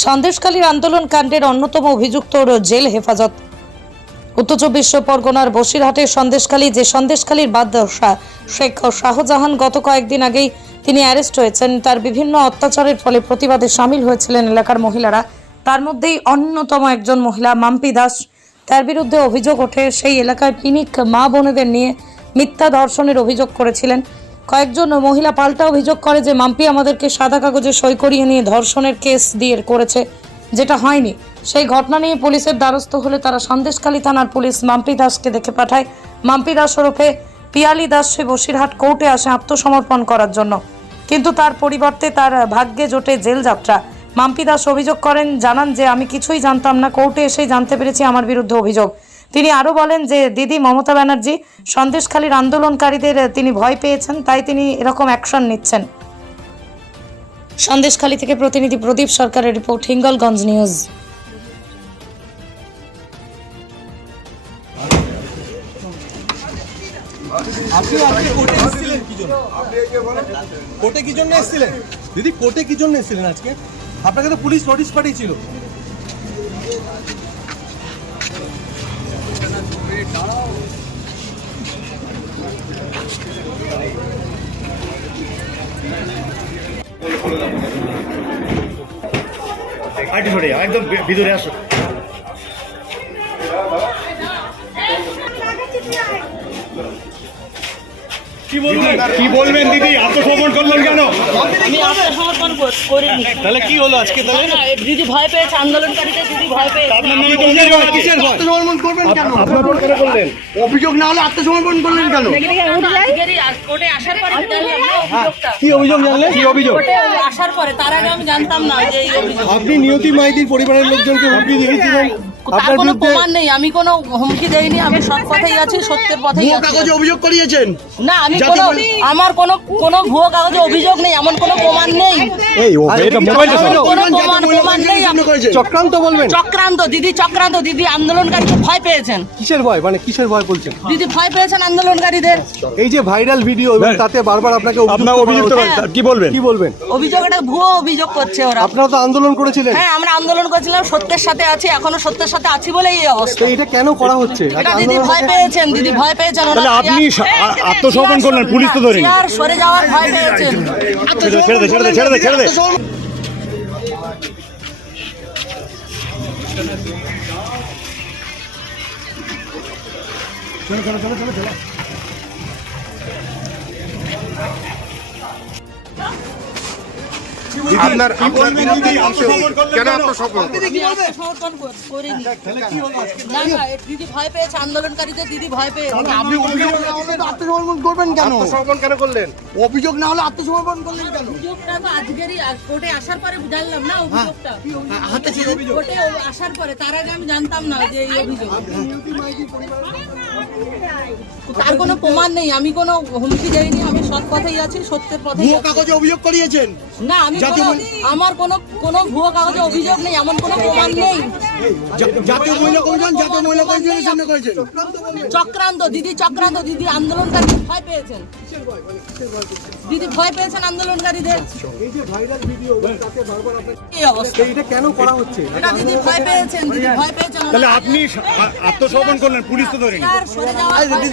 সন্দেশখালীর আন্দোলন কাণ্ডের অন্যতম অভিযুক্তর জেল হেফাজত। উত্তর চব্বিশ পরগনার বসিরহাটের সন্দেশখালী, যে সন্দেশখালীর বাদশা শেখ শাহজাহান গত কয়েকদিন আগেই তিনি অ্যারেস্ট হয়েছেন, তার বিভিন্ন অত্যাচারের ফলে প্রতিবাদে সামিল হয়েছিলেন এলাকার মহিলারা। তার মধ্যেই অন্যতম একজন মহিলা, মাম্পি দাস। তার বিরুদ্ধে অভিযোগ ওঠে, সেই এলাকায় পিনিক মা বোনেদের নিয়ে মিথ্যা ধর্ষণের অভিযোগ করেছিলেন। কয়েকজন মহিলা পাল্টা অভিযোগ করে যে মাম্পি আমাদেরকে সাদা কাগজে সই করিয়ে নিয়ে ধর্ষণের কেস দিয়ে করেছে, যেটা হয়নি। সেই ঘটনা নিয়ে পুলিশের দ্বারস্থ হলে তারা সন্দেশখালী থানার পুলিশ মাম্পি দাসকে দেখে পাঠায়। মাম্পি দাস ওরফে পিয়ালি দাস সে বসিরহাট কোর্টে আসে আত্মসমর্পণ করার জন্য। কিন্তু তার পরিবর্তে তার ভাগ্যে জোটে জেল যাত্রা। মাম্পি দাস অভিযোগ করেন, জানান যে আমি কিছুই জানতাম না, কোর্টে এসেই জানতে পেরেছি আমার বিরুদ্ধে অভিযোগ। তিনি আরও বলেন যে, দিদি, মমতা ব্যানার্জি, সন্দেশখালীর আন্দোলনকারীদের তিনি ভয় পেয়েছেন, তাই তিনি এরকম অ্যাকশন নিচ্ছেন। সন্দেশখালী থেকে প্রতিনিধি প্রদীপ সরকারের রিপোর্ট, হিঙ্গলগঞ্জ নিউজ। দিদি, কোর্টে কি জন্য এসেছিলেন আজকে? আপনাকে তো পুলিশ নোটিশ পাঠিয়েছিল। আইটি সরে যাও, একদম ভিতরে আসো। কি বলবেন? কি বলবেন দিদি? আত্মসমর্পণ করলেন কেন? আমি আত্মসমর্পণ কর- করিনি। তাহলে কি হলো আজকে তাহলে? দিদি ভয় পেয়েছে আন্দোলনকারীদের দিদি ভয় পেয়েছে। ভয়? আত্মসমর্পণ করবেন কেন? করলেন? অভিযোগ না হলে আত্মসমর্পণ করলেন কেন? কোর্টে আসার পরে অভিযোগটা। কি অভিযোগ জানলেন কি অভিযোগ? আসার পরে তার আগে আমি জানতাম না যে আপনি নিয়তি মাইতির পরিবারের লোকজনকে হুমকি দিয়েছিলেন? তার আপনার কোনো প্রমাণ নেই আমি কোনো হুমকি দেইনি আমি সৎ পথেই আছি সত্যের পথেই আছি। কাগজে অভিযোগ করিয়েছেন? না আমি কোনো আমার কোনো কোনো ভুয়ো কাগজে অভিযোগ নেই এমন কোনো প্রমাণ নেই। এই ও এটা মোবাইলটা আমার সরাও। কোনো প্রমাণ প্রমাণ নেই জন্য করেছেন চক্রান্ত। বলবেন? চক্রান্ত দিদি চক্রান্ত দিদি আন্দোলনকারীকে ভয় পেয়েছেন। কিসের ভয়? মানে কিসের ভয় বলছেন? দিদি ভয় পেয়েছেন আন্দোলনকারীদের। এই যে ভাইরাল ভিডিও এবং তাতে বারবার আপনাকে আপনার অভিযুক্ত কি বলবেন? কি বলবেন? অভিযোগ ভুয়ো অভিযোগ করছে ওরা। আপনারা তো আন্দোলন করেছিলেন। হ্যাঁ আমরা আন্দোলন করেছিলাম সত্যের সাথে আছি এখনও সত্যের সাথে আছি বলে এই অবস্থা। এটা কেন করা হচ্ছে? এটা দিদি ভয় পেয়েছেন দিদি ভয় পেয়েছেন তাহলে আপনি আত্মসমর্পণ করলেন পুলিশ তো ধরেনি। চেয়ার সরে যাওয়ার ভয় পেয়েছেন। ছেড়ে দে ছেড়ে দে ছেড়ে দে ছেড়ে দে আপনার চলো চলো আত্মসমর্পণ করলেন কেন কেন? আত্মসমর্পণ কর- করিনি। না না দিদি ভয় পেয়েছে আন্দোলনকারীদের দিদি ভয় পেয়েছে। আপনি অভিযোগ না হলে আত্মসমর্পণ করবেন কেন? আত্মসমর্পণ কেন করলেন? অভিযোগ না হলে আত্মসমর্পণ করলেন কেন? অভিযোগটা তো আজকেরই কোর্টে আসার পরে জানলাম না অভিযোগটা। হাতে ছিল অভিযোগ। কোর্টে আসার পরে তার আগে আমি জানতাম না যে এই অভিযোগ। তার কোনো প্রমাণ নেই আমি কোনো হুমকি দেইনি সৎ পথেই আছি সত্যের পথেই ভুয়ো কাগজে অভিযোগ করিয়েছেন? না আমি জাতীয় কোনো- আমার কোনো কোনো ভুয়ো কাগজে অভিযোগ নেই এমন কোনো প্রমাণ নেই। জা- জাতীয় মহিলা কমিশন জাতীয় মহিলা কমিশনের সামনে করেছেন। চক্রান্ত দিদি চক্রান্ত দিদি আন্দোলনকারী ভয় পেয়েছেন। দিদি ভয় পেয়েছেন আন্দোলনকারীদের। এই যে ভাইরাল ভিডিও এবং তাতে বারবার আপনাকে এই অবস্থা? এটা কেন করা হচ্ছে? এটা দিদি ভয় পেয়েছেন দিদি ভয় পেয়েছেন। তাহলে আপনি আত্মসমর্পণ করলেন পুলিশ তো ধরেনি। চেয়ার সরে যাওয়ার ভয় পেয়েছেন।